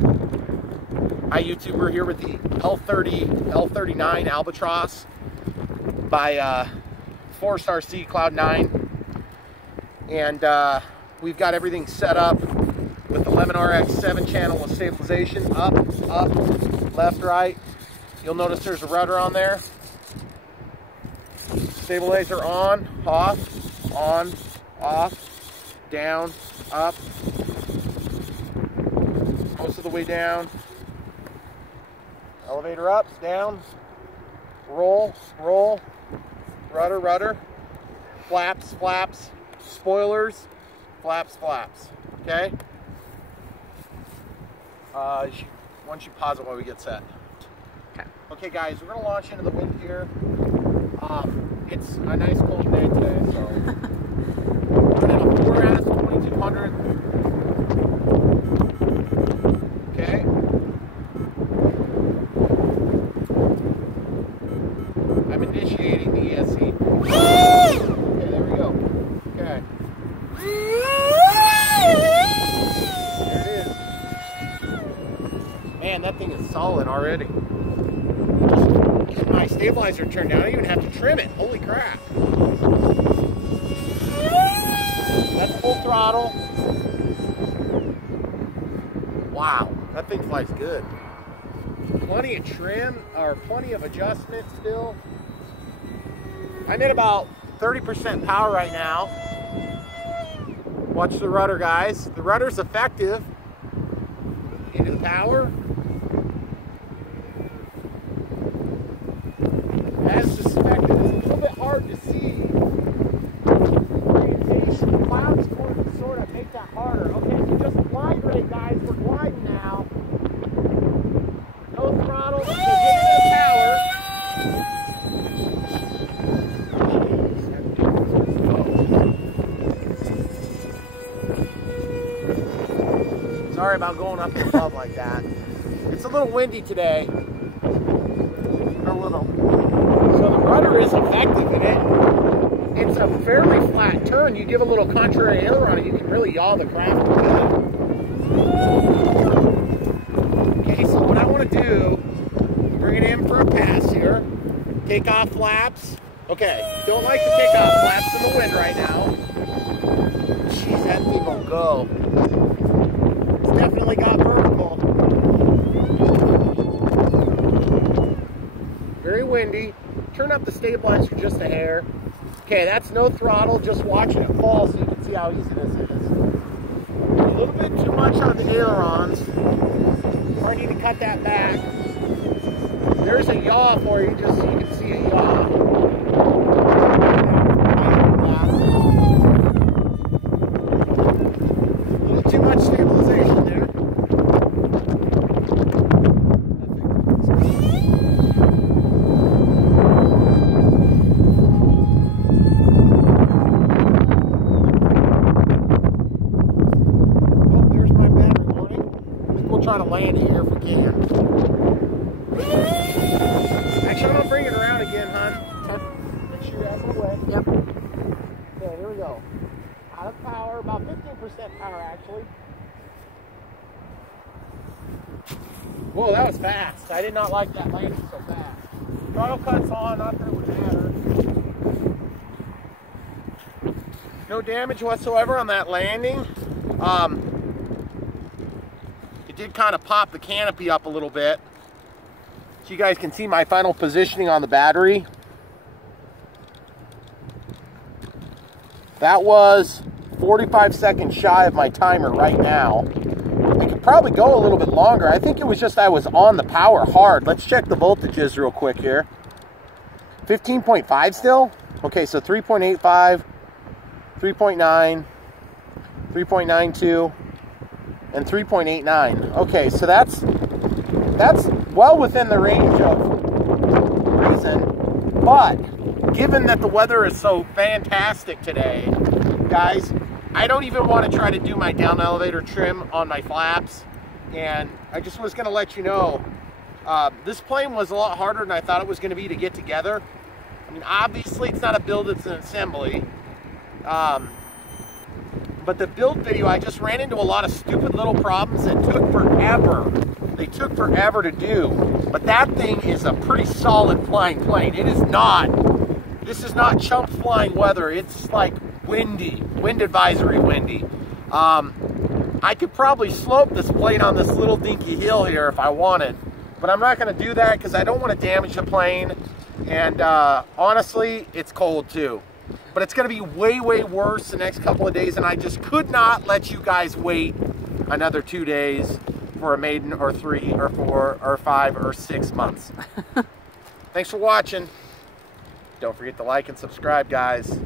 Hi YouTube, we're here with the L-39 Albatros by Force RC Cloud 9. And we've got everything set up with the Lemon RX 7 channel with stabilization, up, left, right. You'll notice there's a rudder on there. Stabilizer on, off, down, up, most of the way down. Elevator up, down, roll, rudder, flaps, spoilers, flaps, okay? Once you pause it while we get set. Okay guys, we're gonna launch into the wind here. It's a nice cold day today, so we're running a 4S 2200. Okay. I'm initiating the ESC. Okay, there we go. Okay. There it is. Man, that thing is solid already. Just get my stabilizer turned down. I don't even have to trim it. Holy crap. That's full throttle. Wow, that thing flies good. Plenty of trim, or plenty of adjustment still. I'm at about 30% power right now. Watch the rudder, guys. The rudder's effective. Into the power. As suspected, it's a little bit hard to see. Orientation, the cloud's going to sort of make that harder. Okay, so just glide rate, guys. We're gliding now. No throttle, so get into the power. Sorry about going up above like that. It's a little windy today. A little. So the rudder is effective in it. It's a fairly flat turn. You give a little contrary aileron and you can really yaw the craft with it. Okay, so what I want to do, bring it in for a pass here. Take off flaps. Okay, don't like to take off flaps in the wind right now. Jeez, that thing will go. It's definitely got vertical. Very windy. Turn up the stabilizer just a hair. Okay, that's no throttle, just watching it fall so you can see how easy this is. A little bit too much on the ailerons. I need to cut that back. There's a yaw for you, just so you can see a yaw. A little too much stabilization there. Try to land it here if we can. Actually, I'm gonna bring it around again, hon. Make sure you're out of the way. Yep. Okay, here we go. Out of power, about 15% power actually. Whoa, that was fast. I did not like that landing so fast. Throttle cuts on, not that it would matter. No damage whatsoever on that landing. It did kind of pop the canopy up a little bit. So you guys can see my final positioning on the battery. That was 45 seconds shy of my timer right now. I could probably go a little bit longer. I think it was just I was on the power hard. Let's check the voltages real quick here. 15.5 still? Okay, so 3.85, 3.9, 3.92. and 3.89. Okay, so that's well within the range of reason, but given that the weather is so fantastic today, guys, I don't even want to try to do my down elevator trim on my flaps, and I just was going to let you know, this plane was a lot harder than I thought it was going to be to get together. I mean, obviously it's not a build, it's an assembly. But the build video, I just ran into a lot of stupid little problems that took forever. They took forever to do. But that thing is a pretty solid flying plane. It is not, this is not chump flying weather. It's like windy, wind advisory windy. I could probably slope this plane on this little dinky hill here if I wanted, but I'm not going to do that because I don't want to damage the plane. And honestly, it's cold too. But it's going to be way, way worse the next couple of days, and I just could not let you guys wait another 2 days for a Maiden, or 3 or 4 or 5 or 6 months. Thanks for watching. Don't forget to like and subscribe, guys.